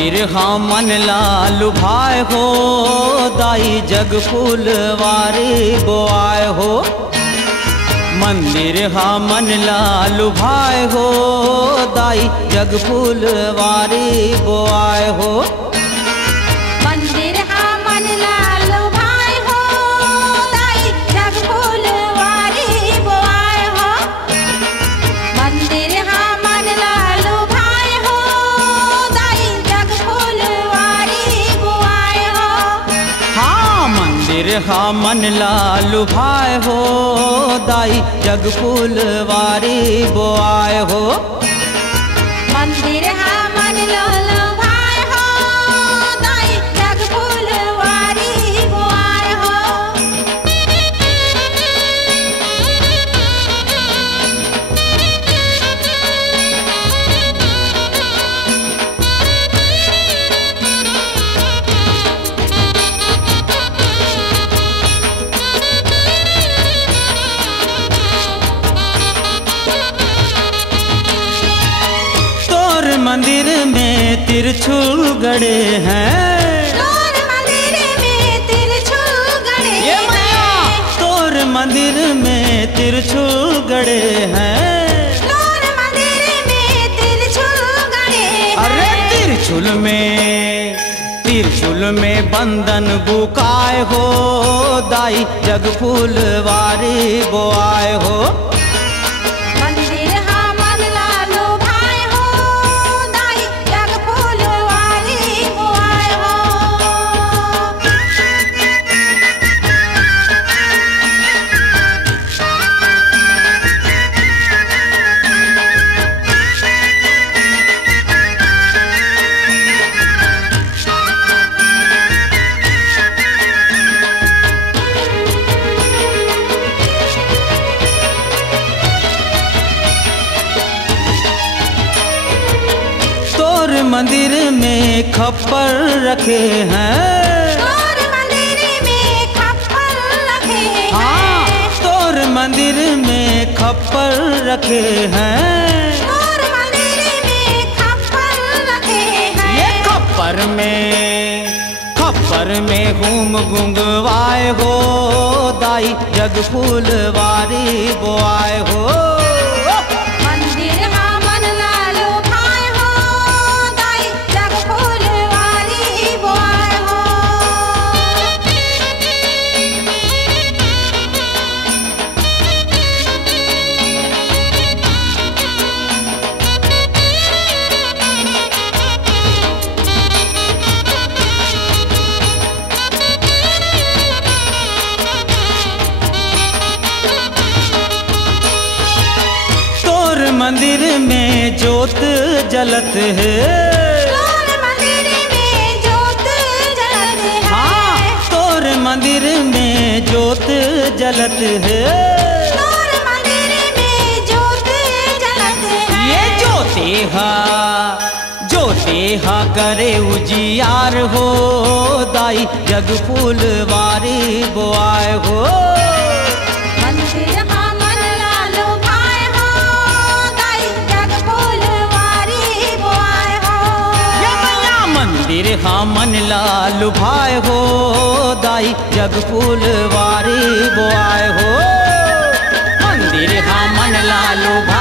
मंदिर हाँ मन लालू भाई हो, दाई जग फूलवारी बोआए हो। मंदिर हाँ मन लालू भाई हो, दाई जग फूलवारी बोआए हो। मंदिर हाँ मन लालू भाई हो, दाई जग फूलवारी बोआए हो। मंदिर हाँ मन लालू भाई हो, दाई जग फूलवारी बोआए हो। हाँ मंदिर हाँ मन लालू भाई हो, दाई जग फूलवारी बोआए हो। मंदिर हाँ मन लालू भाई हो, दाई जग फूलवारी बोआए हो। मंदिर में त्रिशूल गड़े हैं, तोर मंदिर में त्रिशूल गड़े हैं। तोर मंदिर में त्रिशूल गड़े हैं। तोर मंदिर में त्रिशूल गड़े हैं। अरे त्रिशूल में बंधन बुकाए हो, दाई जग फूलवारी बोआए हो। मंदिर में खप्पर रखे हैं। तोर मंदिर में खप्पर रखे हैं। हाँ तोर मंदिर में खप्पर रखे हैं। तोर मंदिर में खप्पर रखे हैं। ये खप्पर में घूम गुंगवाए हो, दाई जग फूलवारी बोआए हो। मंदिर में ज्योत जलत है। तोर मंदिर में ज्योत जलत है। हाँ तोर मंदिर में ज्योत जलत है। तोर मंदिर में ज्योत जलत है। ये ज्योति हा करे उजियार हो, दाई जग फूलवारी बोआए हो। मंदिर हाँ मन लालू भाई हो, दाई जग फूलवारी बोआए हो। मंदिर हाँ मन लालू भाई